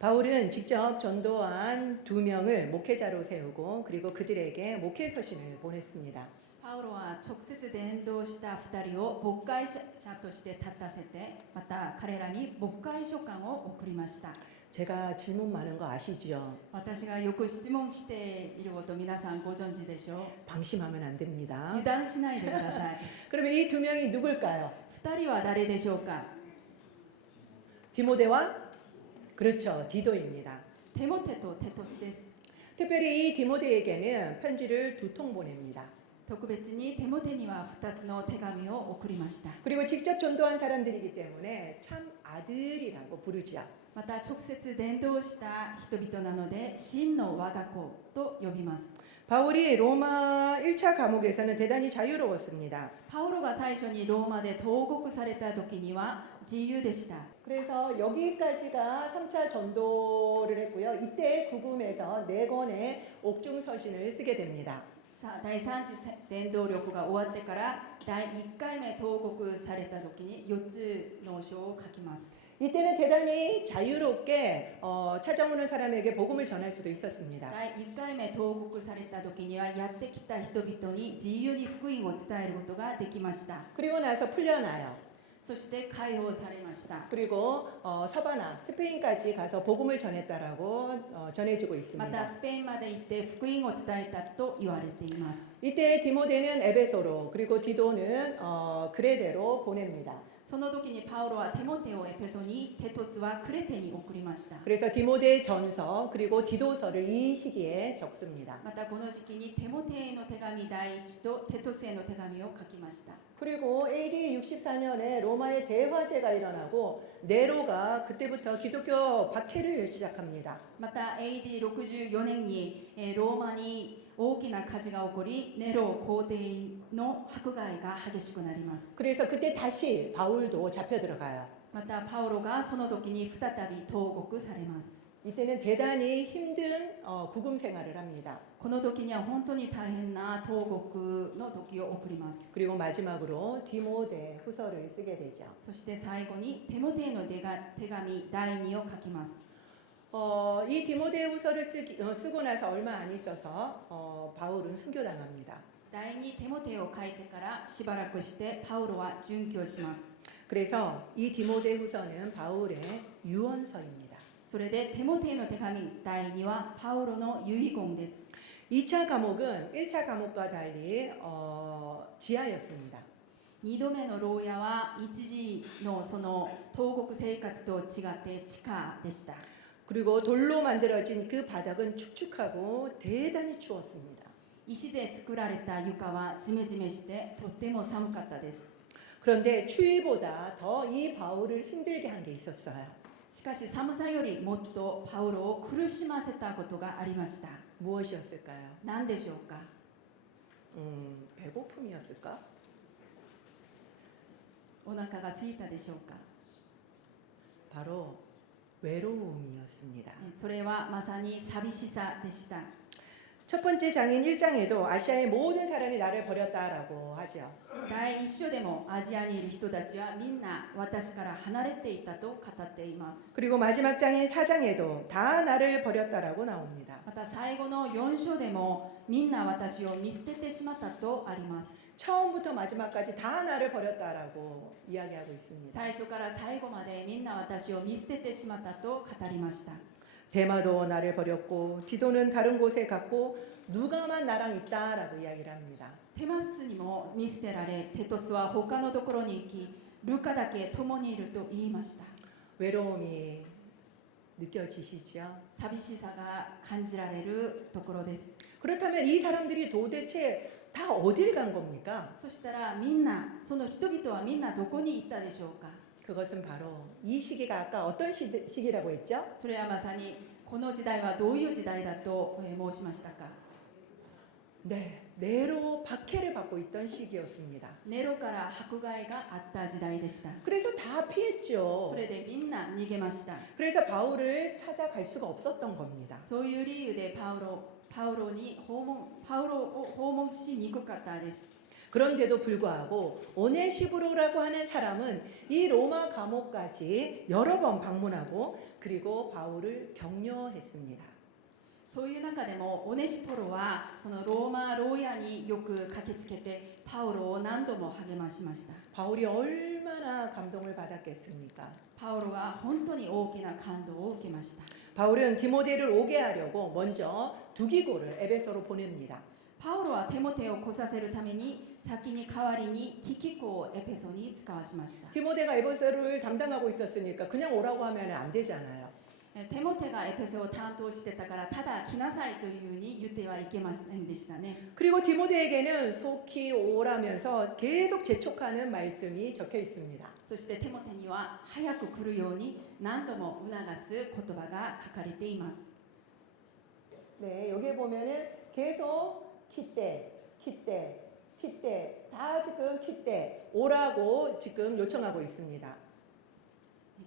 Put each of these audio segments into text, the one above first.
바울은 직접 전도한 2명을 목회자로 세우고 그리고 그들에게 목회 서신을 보냈습니다. パウロは直接伝道した2人を牧会者として立たせて、また彼らに牧会書簡を送りました。 제가 질문 많은 거 아시죠? 私がよく質問していること皆さんご存知でしょう。 방심하면 안 됩니다. 油断しないでください。 그러면 이 2명이 누굴까요? 2人は誰でしょうか。 디모데와 그렇죠. 디도입니다. テモテとテトスです。 특별히 이 디모데에게는 편지를 2통 보냅니다. 特別にテモテには2つの手紙を送りました。 그리고 직접 전도한 사람들이기 때문에 참 아들이라고 부르죠. また直接伝道した人々なので真の我が子と呼びます。 바울이 로마 1차 감옥에서는 대단히 자유로웠습니다. パウロが最初にローマで投獄された時には自由でした。 그래서 여기까지가 3차 전도를 했고요. 이때 구금에서 4권의 옥중 서신을 쓰게 됩니다. さあ第3次伝道力が終わってから第1回目投獄された時に4つの書を書きます。 이때는 대단히 자유롭게 찾아오는 사람에게 복음을 전할 수도 있었습니다. 第1回目投獄された時にはやってきた人々に自由に福音を伝えることができました。 그리고 나서 풀려나요. そして解放されました。 그리고 서바나, 스페인까지 가서 복음을 전했다라고 전해주고 また 있습니다. スペインまで行って福音を伝えたと言われています。 이때 디모데는 에베소로 그리고 디도는 그레데로 보냅니다. その時にパウロはテモテをエペソに、テトスはクレテに送りました。 그래서 디모데 전서 그리고 디도서를 이 시기에 적습니다. またこの時期にテモテへの手紙第1とテトスへの手紙を書きました。 그리고 AD 64년에 로마의 대화재가 일어나고 네로가 그때부터 기독교 박해를 시작합니다. また AD64 年にローマに大きな火事が起こり、ネロ皇帝の迫害が激しくなります。 그래서 그때 다시 바울도 잡혀 들어가요. またパウロがその時に再び投獄されます。 이때는 대단히 힘든 구금 생활을 합니다. この時には本当に大変な投獄の時を送ります。 그리고 마지막으로 디모데 후서를 쓰게 되죠. そして最後にテモテへの手紙第2を書きます。 이 디모데 후서를 쓰고 나서 얼마 안 있어서 바울은 순교당합니다. 第2テモテを書いてからしばらくしてパウロは殉教します。 그래서 이 디모데 후서는 바울의 유언서입니다. それでテモテへの手紙第2はパウロの遺言です。 2차 감옥은 1차 감옥과 달리 지하였습니다. 2度目の牢屋は一時のその投獄生活と違って地下でした。 그리고 돌로 만들어진 그 바닥은 축축하고 대단히 추웠습니다. 石で作られた床はジメジメしてとっても寒かったです。 그런데 추위보다 더 이 바울을 힘들게 한 게 있었어요. しかし寒さよりもっとパウロを苦しませたことがありました。 무엇이었을까요? 何でしょうか。 배고픔이었을까? お腹が空いたでしょうか。 바로 외로움이었습니다. それはまさに寂しさでした。 첫 번째 장인 1장에도 아시아의 모든 사람이 나를 버렸다라고 하죠. 第一章でもアジアにいる人たちはみんな私から離れていたと語っています。 그리고 마지막 장인 4장에도 다 나를 버렸다라고 나옵니다. また最後の4章でもみんな私を見捨ててしまったとあります。 처음부터 마지막까지 다 나를 버렸다라고 이야기하고 있습니다. 最初から最後までみんな私を見捨ててしまったと語りました。 데마도 나를 버렸고 디도는 다른 곳에 갔고 누가만 나랑 있다라고 이야기를 합니다. テマスにも見捨てられ、テトスは他のところに行き、ルカだけ共にいると言いました。 외로움이 느껴지시죠? 寂しさが感じられるところです。 그렇다면 이 사람들이 도대체 다 어딜 간 겁니까? そしたらみんな、その人々はみんなどこに行ったでしょうか。 그것은 바로 이 시기가 아까 어떤 시기라고 했죠? それはまさにこの時代はどういう時代だと申しましたか。 네, 네로 박해를 받고 있던 시기였습니다. ネロから迫害があった時代でした。 그래서 다 피했죠. それでみんな逃げました。 그래서 바울을 찾아갈 수가 없었던 겁니다. そういう理由でパウロを訪問しにくかったです。 그런데도 불구하고 오네시브로라고 하는 사람은 이 로마 감옥까지 여러 번 방문하고 그리고 바울을 격려했습니다. そういう中でもオネシポロはそのローマ牢屋によく駆けつけてパウロを何度も励ましました。 바울이 얼마나 감동을 받았겠습니까? パウロが本当に大きな感動を受けました。 바울은 디모데를 오게 하려고 먼저 두기고를 에베소로 보냅니다. パウロはテモテを来させるために先に代わりにティキコをエペソに使わしました。 디모데가 에베소를 담당하고 있었으니까 그냥 오라고 하면 안 되잖아요. テモテがエペソを担当してたからただ来なさいというふうに言ってはいけませんでしたね。 그리고 디모데에게는 속히 오라면서 계속 재촉하는 말씀이 적혀 있습니다. そしてテモテには早く来るように何度も促す言葉が書かれています。 네, 여기 보면은 계속 키때 다 지금 키때 오라고 지금 요청하고 있습니다.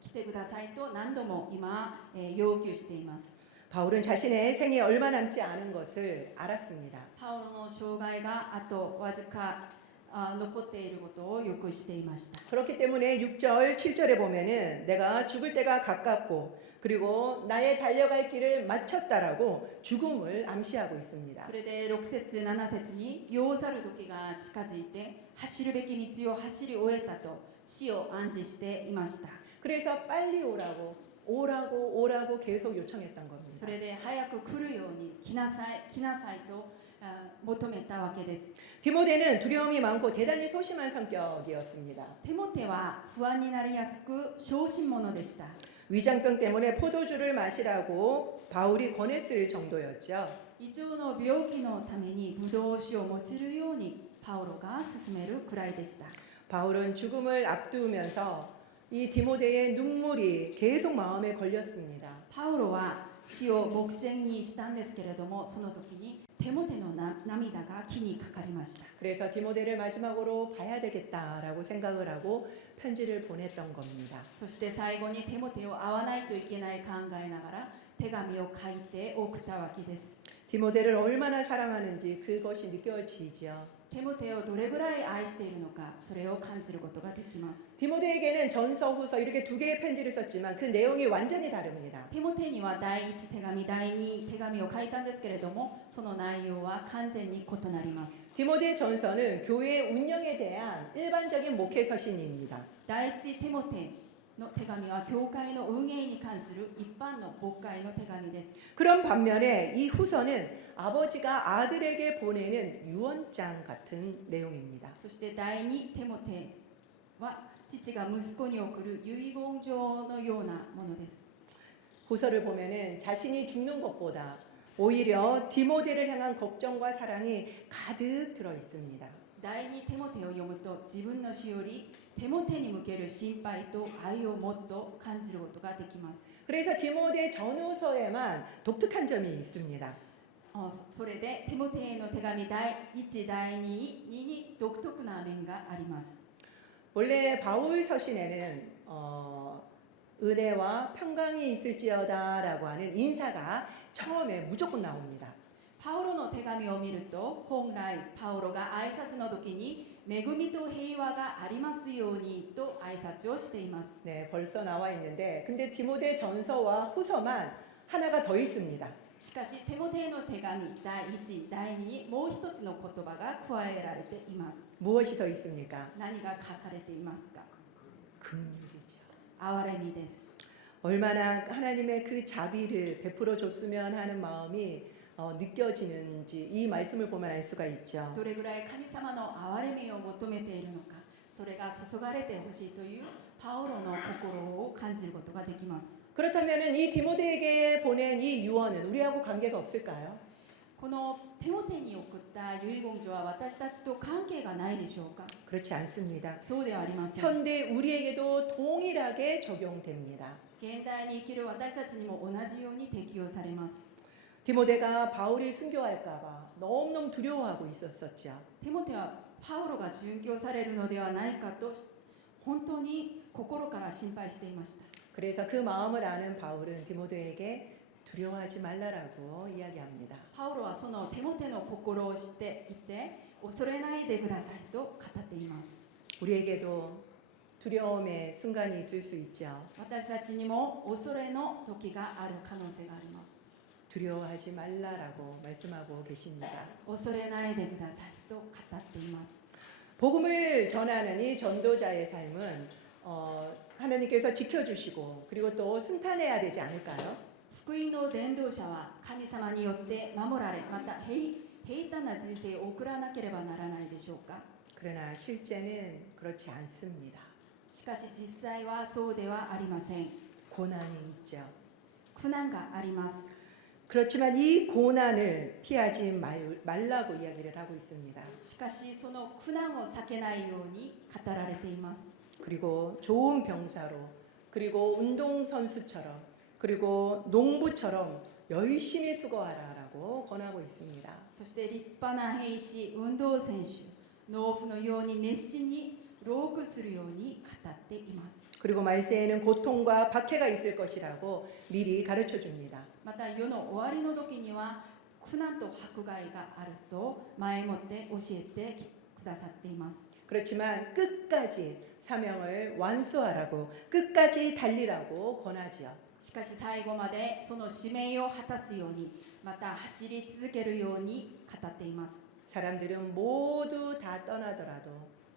来てくださいと何度も今、要求しています。 바울은 자신의 생이 얼마 남지 않은 것을 알았습니다. パウロの生涯があとわずか残っていることをよくしていました。 그렇기 때문에 6절, 7절에 보면은 내가 죽을 때가 가깝고 그리고 나의 달려갈 길을 마쳤다라고 죽음을 암시하고 있습니다. それで6節7節に要去る時が近づいて走るべき道を走り終えたと死を暗示していました。 그래서 빨리 오라고 계속 요청했던 겁니다. それで早く来るように来なさいと求めたわけです。 디모데는 두려움이 많고 대단히 소심한 성격이었습니다. テモテは不安になりやすく小心者でした。 위장병 때문에 포도주를 마시라고 바울이 권했을 정도였죠. 胃腸の病気のためにブドウ酒を用いるようにパウロが勧めるくらいでした。 바울은 죽음을 앞두면서 이 디모데의 눈물이 계속 마음에 걸렸습니다. パウロは死を目前にしたんですけれども、その時にテモテの涙が気にかかりました。 그래서 디모데를 마지막으로 봐야 되겠다라고 생각을 하고 편지를 보냈던 겁니다. そして最後にテモテを会わないといけない考えながら手紙を書いて送ったわけです。 디모데를 얼마나 사랑하는지 그것이 느껴지죠. テモテをどれぐらい愛しているのか、それを感じることができます。 디모데에게는 전서, 후서 이렇게 두 개의 편지를 썼지만 그 내용이 완전히 다릅니다. テモテには第1手紙、第2手紙を書いたんですけれども、その内容は完全に異なります。 디모데 전서는 교회 운영에 대한 일반적인 목회 서신입니다. 第1テモテの手紙は教会の運営に関する一般の牧会の手紙です。 그런 반면에 이 후서는 아버지가 아들에게 보내는 유언장 같은 내용입니다. そして第2テモテは父が息子に送る遺言状のようなものです。 후서를 보면은 자신이 죽는 것보다 오히려 디모데를 향한 걱정과 사랑이 가득 들어 있습니다. 第2テモテを読むと自分の死よりテモテに向ける心配と愛をもっと感じることができます。 그래서 디모데 전후서에만 독특한 점이 있습니다. それでテモテへの手紙第1、第2に独特な面があります。 원래 바울 서신에는 은혜와 평강이 있을지어다라고 하는 인사가 처음에 무조건 나옵니다. パウロの手紙を見ると本来パウロが挨拶の時に恵みと平和がありますようにと挨拶をしています。 네, 벌써 나와 있는데 근데 디모데 전서와 후서만 하나가 더 있습니다. しかしテモテへの手紙第1、第2にもう一つの言葉が加えられています。 무엇이 더 있습니까? 何が書かれていますか？ 긍휼이죠. 憐れみです。 얼마나 하나님의 그 자비를 베풀어 줬으면 하는 마음이 느껴지는지 이 말씀을 보면 알 수가 있죠. どれぐらい神様の憐れみを求めているのか、それが注がれてほしいというパウロの心を感じることができます。 그렇다면 이 디모데에게 보낸 이 유언은 우리하고 관계가 없을까요? このテモテに送った遺言状は私たちと関係がないでしょうか？ 그렇지 않습니다. そうではありません。 현대 우리에게도 동일하게 적용됩니다. 現代に生きる私たちにも同じように適用されます。 디모데가 바울이 순교할까봐 너무너무 두려워하고 있었죠. テモテはパウロが殉教されるのではないかと本当に心から心配していました。 그래서 그 마음을 아는 바울은 디모데에게 두려워하지 말라라고 이야기합니다. パウロはそのテモテの心を知っていて恐れないでくださいと語っています。 우리에게도 두려움의 순간이 있을 수 있죠. 私たちにも恐れの時がある可能性があります。 두려워하지 말라라고 말씀하고 계십니다. 恐れないでくださいと語っています。 복음을 전하는 이 전도자의 삶은 하나님께서 지켜주시고 그리고 또 순탄해야 되지 않을까요? 福音の伝道者は神様によって守られ、また平坦な人生を送らなければならないでしょうか。 그러나 실제는 그렇지 않습니다. しかし実際はそうではありません。 고난이 있죠. 苦難があります。 그렇지만 이 고난을 피하지 말라고 이야기를 하고 있습니다. しかしその苦難を避けないように語られています。 그리고 좋은 병사로 그리고 운동선수처럼 그리고 농부처럼 열심히 수고하라라고 권하고 있습니다. そして立派な兵士、運動選手、農夫のように熱心に労苦するように語っています。 그리고 말세에는 고통과 박해가 있을 것이라고 미리 가르쳐 줍니다. また世の終わりの時には苦難と迫害があると前もって教えてくださっています。 그렇지만 끝까지 사명을 완수하라고 끝까지 달리라고 권하지요. しかし最後までその使命を果たすように、また走り続けるように語っています。 사람들은 모두 다 떠나더라도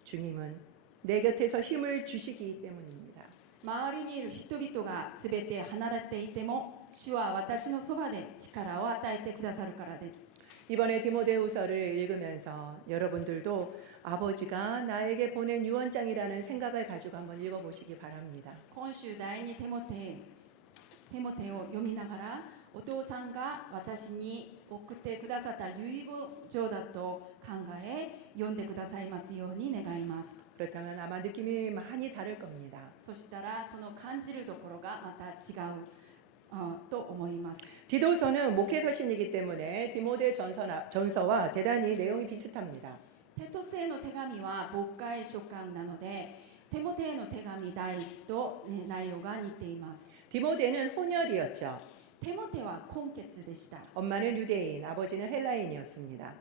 주님은 내 곁에서 힘을 주시기 때문입니다. 周りにいる人々がすべて離れていても、主は私のそばで力を与えてくださるからです。 이번에 디모데후서를 읽으면서 여러분들도 아버지가 나에게 보낸 유언장이라는 생각을 가지고 한번 읽어보시기 바랍니다. 今週第2テモテを読みながら、お父さんが私に送ってくださった遺言状だと考え読んでくださいますように願います。 그렇다면 아마 느낌이 많이 다를 겁니다. そしたらその感じるところがまた違うと思います。 디도서는 목회서신이기 때문에 디모데 전서와 대단히 내용이 비슷합니다. テトスへの手紙は牧会書簡なので、テモテへの手紙第一と、内容が似ています。 디모데는 혼혈이었죠. テモテは根血でした。 엄마는 유대인, 아버지는 헬라인이었습니다.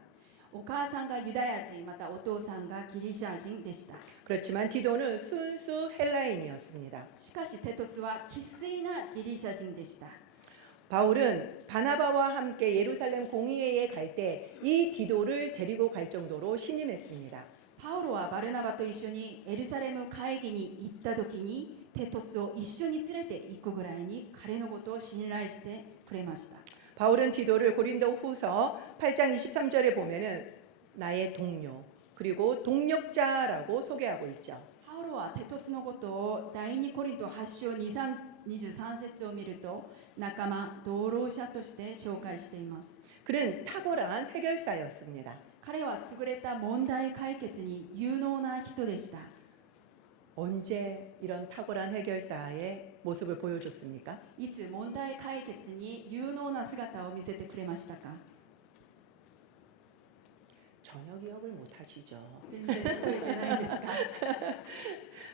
お母さんがユダヤ人、またお父さんがギリシャ人でした。 그렇지만 디도는 순수 헬라인이었습니다. しかしテトスは生粋なギリシャ人でした。 바울은 바나바와 함께 예루살렘 공의회에 갈 때 이 디도를 데리고 갈 정도로 신임했습니다. パウロはバルナバと一緒にエルサレム会議に行った時にテトスを一緒に連れて行くぐらいに彼のことを信頼してくれました。 바울은 디도를 고린도 후서 8장 23절에 보면은 나의 동료 그리고 동력자라고 소개하고 있죠. パウロはテトスのことを第2コリント8章23節を見ると仲間、同労者として紹介しています。 그는 탁월한 해결사였습니다. 彼は優れた問題解決に有能な人でした。 언제 이런 탁월한 해결사의 모습을 보여줬습니까? いつ問題解決に有能な姿を見せてくれましたか？ 전혀 기억을 못 하시죠. 全然覚えてないですか？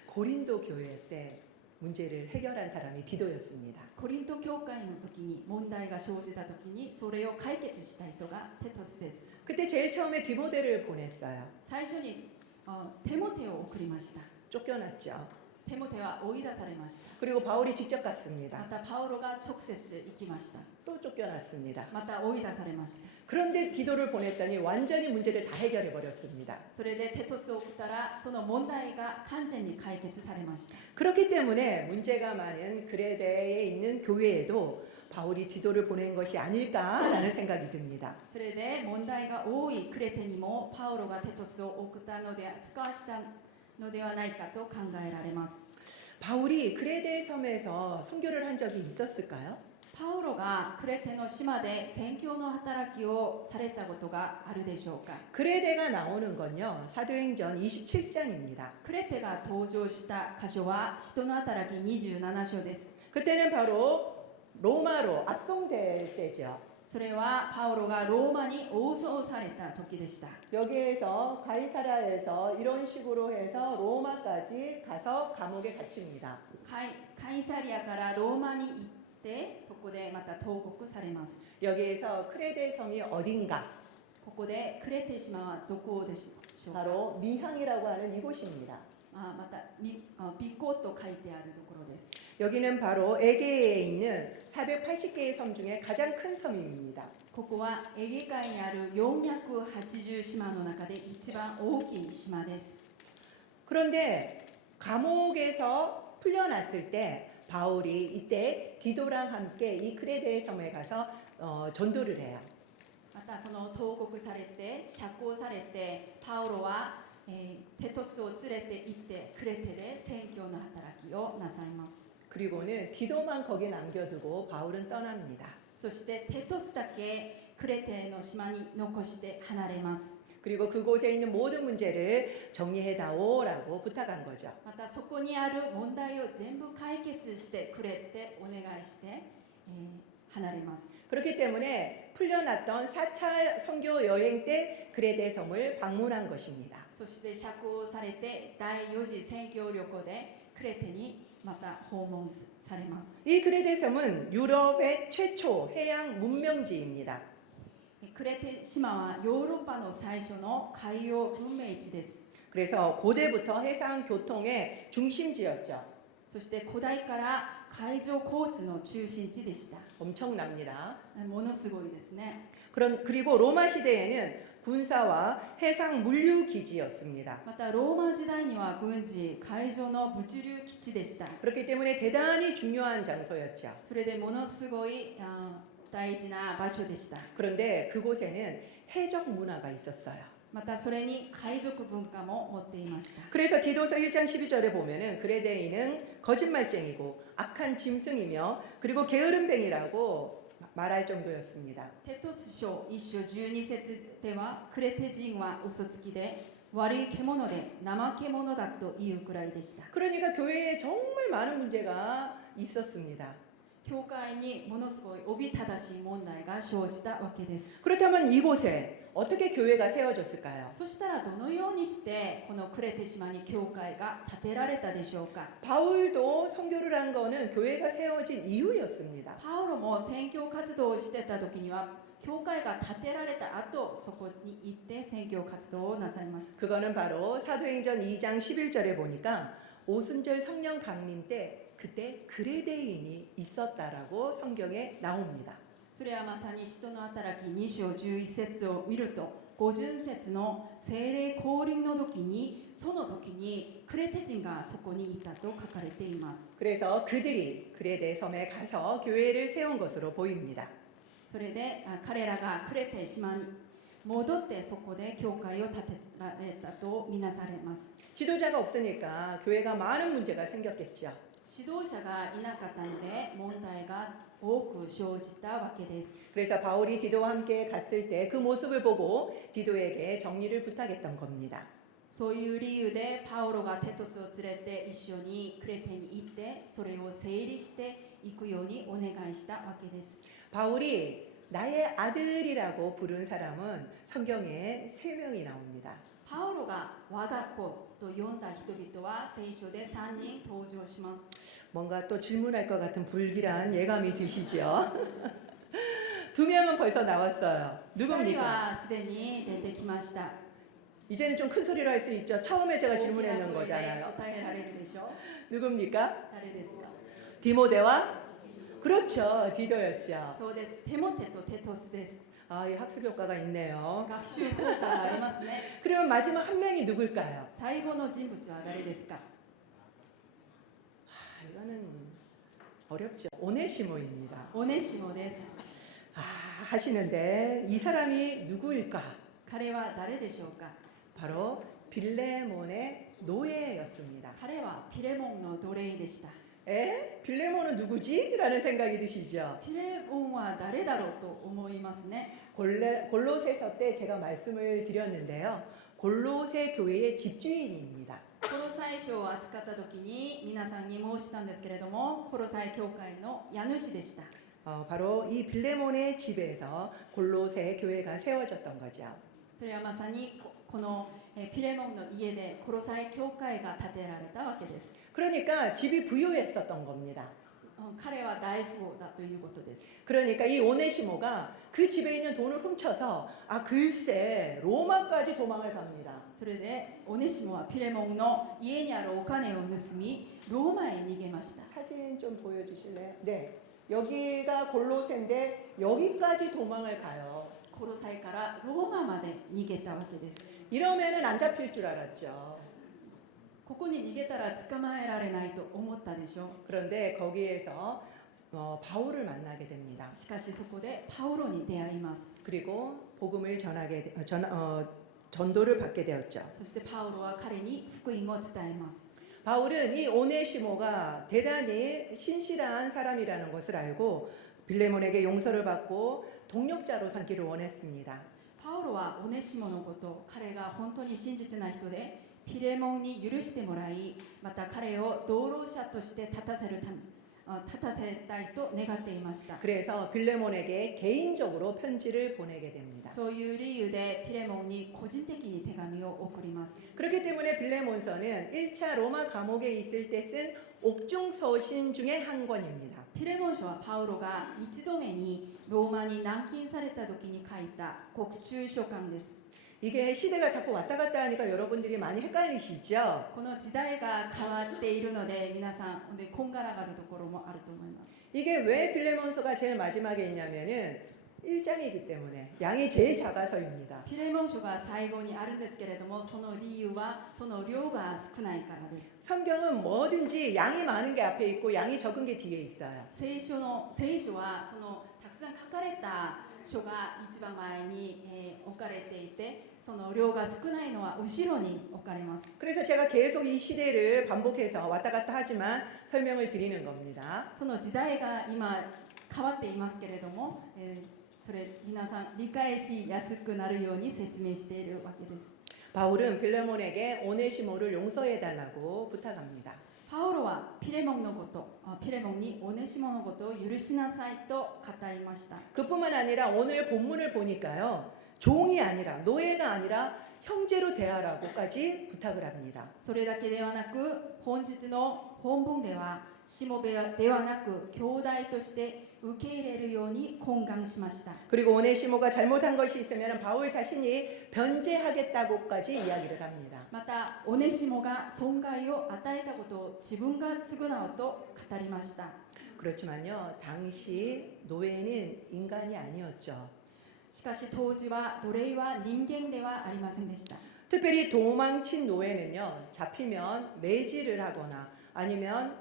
고린도 교회 때 문제를 해결한 사람이 디도였습니다. コリント教会の時に問題が生じた時にそれを解決した人がテトスです。 그때 제일 처음에 디모데를 보냈어요. 最初にテモテを送りました。 쫓겨났죠. テモテは追い出されました。 그리고 바울이 직접 ま 갔습니다. たパウロが直接行きました。 또 쫓겨났습니다. また追い出されました。 그런데 디도를 보냈더니 완전히 문제를 다 해결해 버렸습니다. それでテトスを送ったらその問題が完全に解決されました。 그렇기 때문에 문제가 많은 그레데에 있는 교회에도 바울이 디도를 보낸 것이 아닐까라는 생각이 듭니다. それで問題が多いクレテにもパウロがテトスを送ったので使わしたのではないかと考えられます。 바울이 그레데 섬에서 선교를 한 적이 있었을까요? パウロがクレテの島で宣教の働きをされたことがあるでしょうか？ 그레데가 나오는 건요. 사도행전 27장입니다. クレテが登場した箇所は使徒の働き27章です。 그때는 바로 로마로 압송될 때죠. それはパウロがローマに王走された時でした。 여기에서 가이사라에서 이런 식으로 해서 로마까지 가서 감옥에 갇힙니다. カイサリアからローマに行ってそこでまた投獄されます。 여기에서 크레데 섬이 어딘가? ここでクレテ島はどこでしょうか？ 바로 미항이라고 하는 이곳입니다. またビコと書いてあるところです。 여기는 바로 에게에 있는 480개의 섬 중에 가장 큰 섬입니다. ここはエゲ海にある480島の中で一番大きい島です。 그런데 감옥에서 풀려났을 때 바울이 이때 디도랑 함께 이 크레데 섬에 가서 전도를 해요. またその投獄されて釈放されてパウロは、テトスを連れて行ってクレテで宣教の働きをなさいます。 그리고는 디도만 거기 남겨두고 바울은 떠납니다. そしてテトスだけクレテの島に残して離れます。 그리고 그곳에 있는 모든 문제를 정리해다오라고 부탁한 거죠. またそこにある問題を全部解決してくれってお願いして、離れます。 그렇기 때문에 풀려났던 4차 선교 여행 때 크레데 섬을 방문한 것입니다. そして釈放されて第4次宣教旅行でクレテにまた訪問されます。 이 크레데 섬은 유럽의 최초 해양 문명지입니다. クレテ島はヨーロッパの最初の海洋文明地です。 그래서 고대부터 해상 교통의 중심지였죠. そして古代から海上交通の中心地でした。 엄청납니다. ものすごいですね。 그리고 로마 시대에는 군사와 해상 물류 기지였습니다. またローマ時代には軍事、海上の物流基地でした。 그렇기 때문에 대단히 중요한 장소였죠. それでものすごい大事な場所でした。 그런데 그곳에는 해적 문화가 있었어요. またそれに海賊文化も持っていました。 그래서 디도서 1장 12절에 보면은 그레데인은 거짓말쟁이고 악한 짐승이며 그리고 게으름뱅이라고 말할 정도였습니다. テトス書1章12節ではクレテ人は嘘つきで悪い獣で怠け者だというくらいでした。 그러니까 교회에 정말 많은 문제가 있었습니다. 教会にものすごいおびただしい問題が生じたわけです。 그렇다면 이곳에 어떻게 교회가 세워졌을까요? そしたらどのようにしてこのクレテ島に教会が建てられたでしょうか。 바울도 선교를 한 거는 교회가 세워진 이유였습니다. パウロも宣教活動をしてた時には教会が建てられた後そこに行って宣教活動をなさいました。 그거는 바로 사도행전 2장 11절에 보니까 오순절 성령 강림 때 그때 그레데인이 있었다라고 성경에 나옵니다. それはまさに使徒の働き2章11節を見ると五巡節の聖霊降臨の時にその時にクレテ人がそこにいたと書かれています。 그래서 그들이 그레데 섬에 가서 교회를 세운 것으로 보입니다. それで彼らがクレテ島に戻ってそこで教会を建てられたとみなされます。 지도자가 없으니까 교회가 많은 문제가 생겼겠죠. 指導者がいなかったので問題が多く生じたわけです。 그래서 바울이 디도와 함께 갔을 때 그 모습을 보고 디도에게 정리를 부탁했던 겁니다. そういう理由でパウロがテトスを連れて一緒にクレテに行ってそれを整理していくようにお願いしたわけです。 바울이 나의 아들이라고 부른 사람은 성경에 3명이 나옵니다. パウロが我が子と呼んだ人々は聖書で3人登場します。 뭔가 또 질문할 것 같은 불길한 예감이 드시죠? 2명은 벌써 나왔어요. 2人 누굽니까? はすでに出てきました。 이제는 좀 큰 소리로 할 수 있죠. 처음에 제가 大きな 질문했는 声で 거잖아요. 答えられるでしょう。 누굽니까? 誰ですか？ 디모데와? 그렇죠. 디도였죠. そうです。テモテとテトスです。 아, 이 학습 효과가 있네요. 学習効果がありますね。 그러면 마지막 한 명이 누굴까요? 最後の人物は誰ですか？ 이거는 어렵죠. 오네시모입니다. オネシモです。 하시는데 이 사람이 누구일까? 彼は誰でしょうか？ 바로 빌레몬의 노예였습니다. 彼はピレモンの奴隷でした。 빌레몬은 누구지? 라는 생각이 드시죠? ピレモンは誰だろうと思いますね。 골로새서 때 제가 말씀을 드렸는데요. 골로새 교회의 집주인입니다. コロサイ書を扱った時に皆さんに申したんですけれども、コロサイ教会の家主でした。 바로 이 빌레몬의 집에서 골로새 교회가 세워졌던 거죠. それはまさにこのピレモンの家でコロサイ教会が建てられたわけです。 그러니까 집이 부유했었던 겁니다. 彼は大富豪だということです。 그러니까 이 오네시모가 그 집에 있는 돈을 훔쳐서 글쎄 로마까지 도망을 갑니다. それでオネシモはピレモンの家にあるお金を盗みローマへ逃げました。 사진 좀 보여주실래요? 네, 여기가 골로새인데 여기까지 도망을 가요. コロサイからローマまで逃げたわけです。 이러면은 안 잡힐 줄 알았죠. ここに逃げたら捕まえられないと思ったでしょう。 그런데 거기에서 바울을 만나게 됩니다. しかしそこでパウロに出会います。 그리고 복음을 전도를 받게 되었죠. そしてパウロは彼に福音を伝えます。 바울은 이 오네시모가 대단히 신실한 사람이라는 것을 알고 빌레몬에게 용서를 받고 동력자로 삼기를 원했습니다. パウロはオネシモのこと、彼が本当に真実な人でピレモンに許してもらい、また彼を同労者として立たせたいと願っていました。 그래서 빌레몬에게 개인적으로 편지를 보내게 됩니다. そういう理由でピレモンに個人的に手紙を送ります。 그렇기 때문에 빌레몬서는 1차 로마 감옥에 있을 때 쓴 옥중 서신 중에 한 권입니다. ピレモン書はパウロが一度目にローマに軟禁された時に書いた獄中書簡です。 이게 시대가 자꾸 왔다 갔다 하니까 여러분들이 많이 헷갈리시죠? この時代が変わっているので皆さんでこんがらがるところもあると思います。 이게 왜 빌레몬서가 제일 마지막에 있냐면은 1장이기 때문에 양이 제일 작아서입니다. ピレモン書が最後にあるんですけれども、その理由はその量が少ないからです。 성경은 뭐든지 양이 많은 게 앞에 있고 양이 적은 게 뒤에 있어요. 聖書はそのたくさん書かれた書が一番前に、置かれていて、その量が少ないのは後ろに置かれます。 그래서 제가 계속 이 시대를 반복해서 왔다 갔다 하지만 설명을 드리는 겁니다. その時代が今変わっていますけれども、それ皆さん理解しやすくなるように説明しているわけです。 바울은 빌레몬에게 오네시모를 용서해 달라고 부탁합니다. パウロはピレモンにオネシモのことを許しなさいと語りました。 그뿐만 아니라 오늘 본문을 보니까요. 종이 아니라 노예가 아니라 형제로 대하라고까지 부탁을 합니다. それだけではなく、本日の本文ではしもべではなく兄弟として受け入れるように懇願しました。 그리고 오네시모가 잘못한 것이 있으면 바울 자신이 변제하겠다고까지 이야기를 합니다. またオネシモが損害を与えたことを自分が償うと語りました。 그렇지만요. 당시 노예는 인간이 아니었죠. しかし当時は奴隷は人間ではありませんでした。 특별히 도망친 노예는요. 잡히면 매질을 하거나 아니면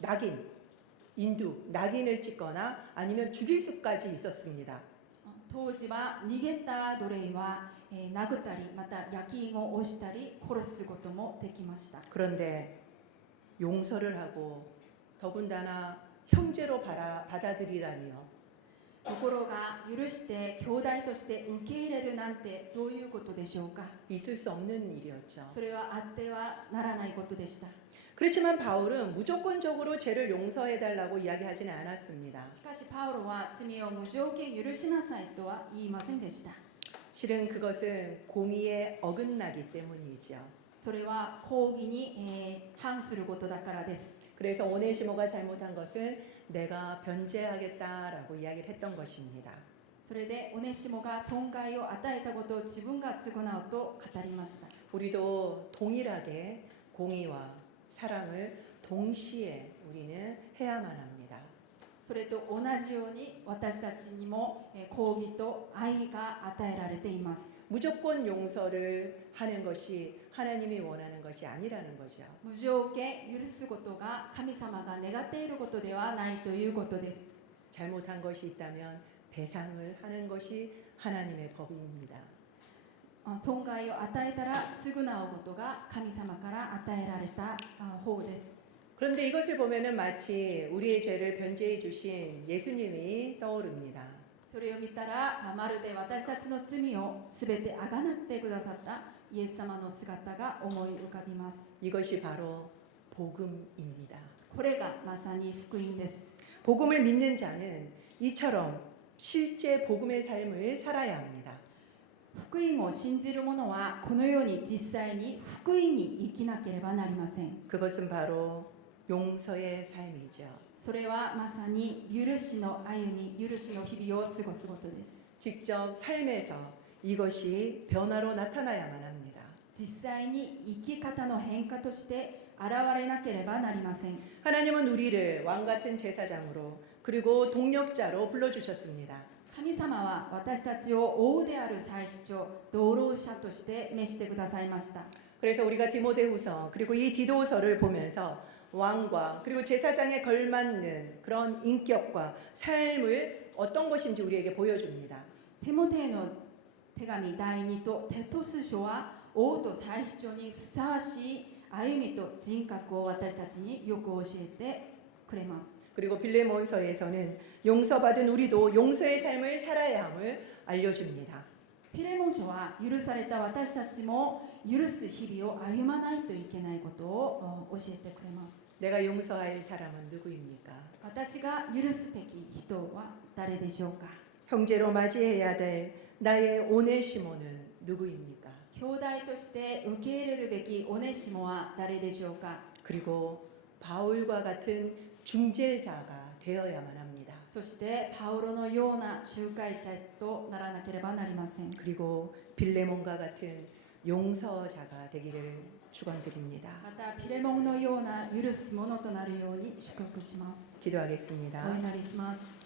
낙인을 찍거나 아니면 죽일 수까지 있었습니다. 当時は逃げた奴隷は、殴ったりまた焼き印を押したり殺すこともできました。 그런데 용서를 하고 더군다나 형제로 받아들이라니요. ところが許して兄弟として受け入れるなんてどういうことでしょうか。 있을 수 없는 일이었죠. それはあってはならないことでした。 그렇지만 바울은 무조건적으로 죄를 용서해 달라고 이야기하지는 않았습니다. しかしパウロは罪を無条件許しなさいとは言いませんでした。 실은 그것은 공의에 어긋나기 때문이죠. それは公義に、反することだからです。 그래서 오네시모가 잘못한 것은 내가 변제하겠다라고 이야기를 했던 것입니다. それでオネシモが損害を与えたことを自分が償うと語りました。 우리도 동일하게 공의와 사랑을 동시에 우리는 해야만 합니다. それと同じように私たちにも公義と愛が与えられています。 무조건 용서를 하는 것이 하나님이 원하는 것이 아니라는 거죠. 無条件許すことが神様が願っていることではないということです。 잘못한 것이 있다면 배상을 하는 것이 하나님의 법입니다. 損害を与えたら償うことが神様から与えられた方です。 그런데 이것을 보면은 마치 우리의 죄를 변제해 주신 예수님이 떠오릅니다. それを見たらまるで私たちの罪をすべてあがなってくださったイエス様の姿が思い浮かびます。 이것이 바로 복음입니다. これがまさに福音です。 복음을 믿는 자는 이처럼 실제 복음의 삶을 살아야 합니다. 福音を信じる者はこのように実際に福音に生きなければなりません。 그것은 바로 용서의 삶이죠. それはまさに許しの歩み、許しの日々を過ごすことです。 직접 삶에서 이것이 변화로 나타나야만 합니다. 実際に生き方の変化として現れなければなりません。 하나님은 우리를 왕 같은 제사장으로 그리고 동력자로 불러주셨습니다. 神様は私たちを王である祭司長、同労者として召してくださいました。 그래서 우리가 디모데후서 그리고 이 디도서를 보면서 왕과 그리고 제사장에 걸맞는 그런 인격과 삶을 어떤 것인지 우리에게 보여줍니다. テモテへの手紙第2とテトス書は王と祭司長にふさわしい歩みと人格を私たちによく教えてくれます。 그리고 빌레몬서에서는 용서받은 우리도 용서의 삶을 살아야 함을 알려줍니다. ピレモン書は許された私たちも許す日々を歩まないといけないことを教えてくれます。 내가 용서할 사람은 누구입니까? 私が許すべき人は誰でしょうか。 형제로 맞이해야 될 나의 오네시모는 누구입니까? 兄弟として受け入れるべきオネシモは誰でしょうか。 그리고 바울과 같은 중재자가 되어야만 합니다. そしてパウロのような仲介者とならなければなりません。 그리고 빌레몬과 같은 용서자가 되기를 축원드립니다. またピレモンのような許すものとなるように祝福します。 기도하겠습니다. お祈りします。